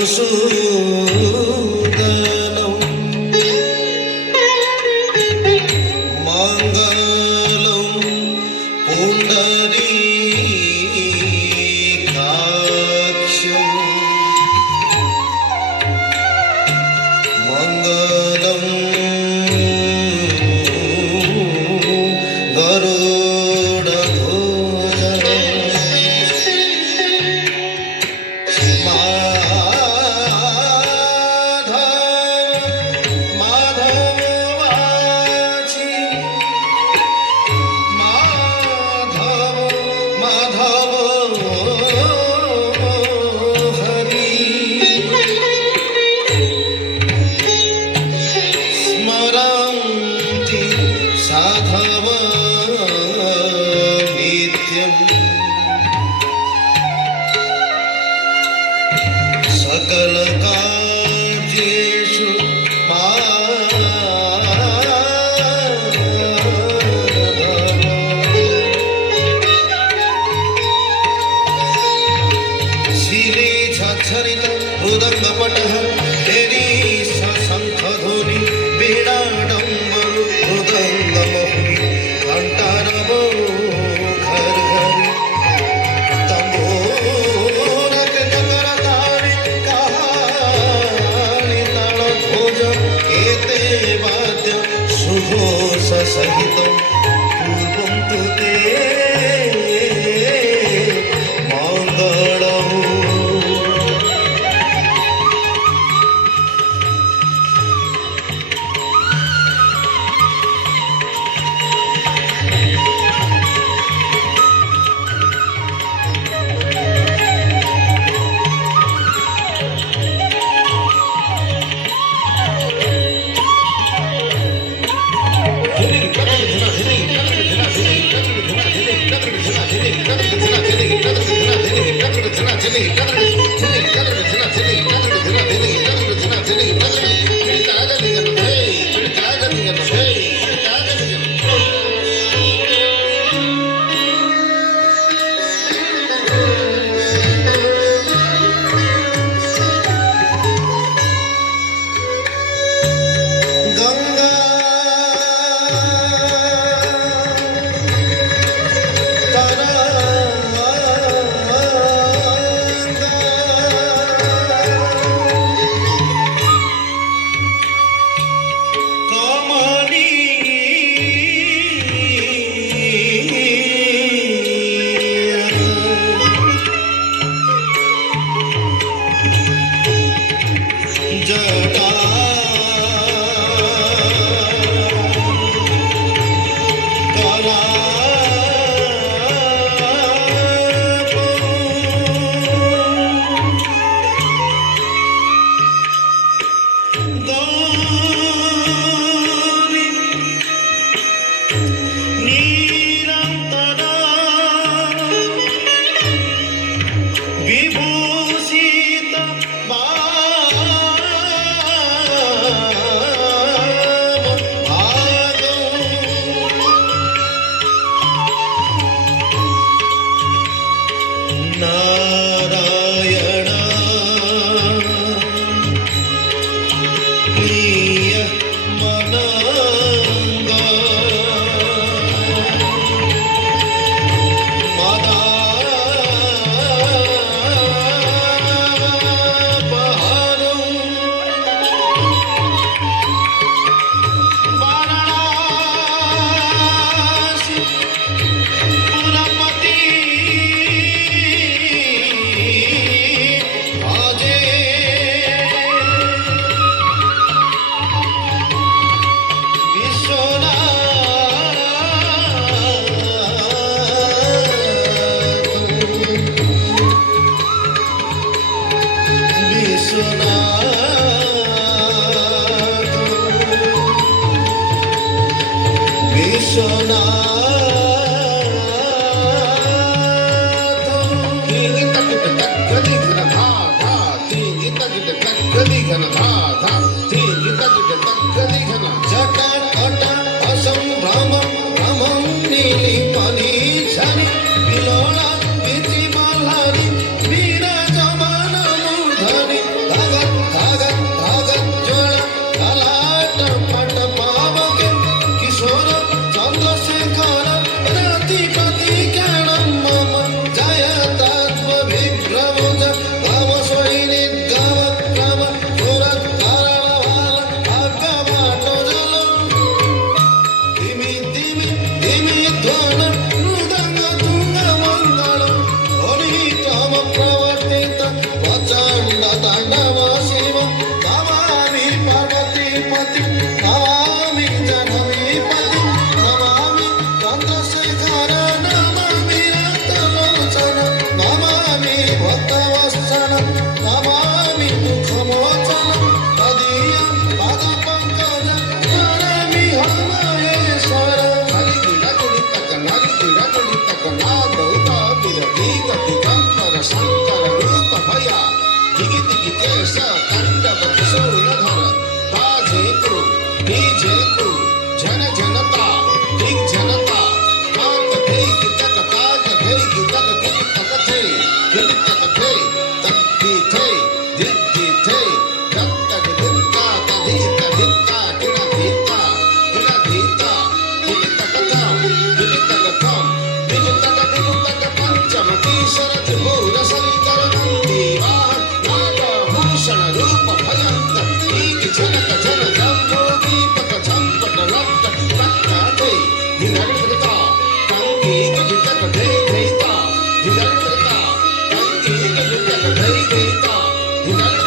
मधुसूदनं मङ्गलं पुण्डरीकाक्षं मङ्गलं साधव नित्यं सकल कार्येषु शिरे झरित मृदङ्गपटः तेरी शङ्खध्वनि वीणाडम्बरु मृदङ्गमहुरि घण्टारवो घर घरि तम्बूरक करतारि कहानि तालध्वज एते वाद्य सुघोष सहितं पूर्वं तु ते दिगी दिगी केश तांडव त्रिशूलधर ताजे तू डीजे तू जन जनता दिग जनता कात थे तक ताज थे तक दिग तक थे दिग तक थे तक दी थे दिग थे तक तक दिक्का तभी तभिक्का गिरा भीता दिग तक थम दिग तक थम दिग तक पंचमती शरद भूर शंकर नंदी वाहन नागभूषण रूप भयंत दीग जनक जन जम्बो दीपक झंपट लट्ट लट्टाते दिनगता कंगी गिटक धै धैता दिनगता कंगी गिटक धै धैता दिनगता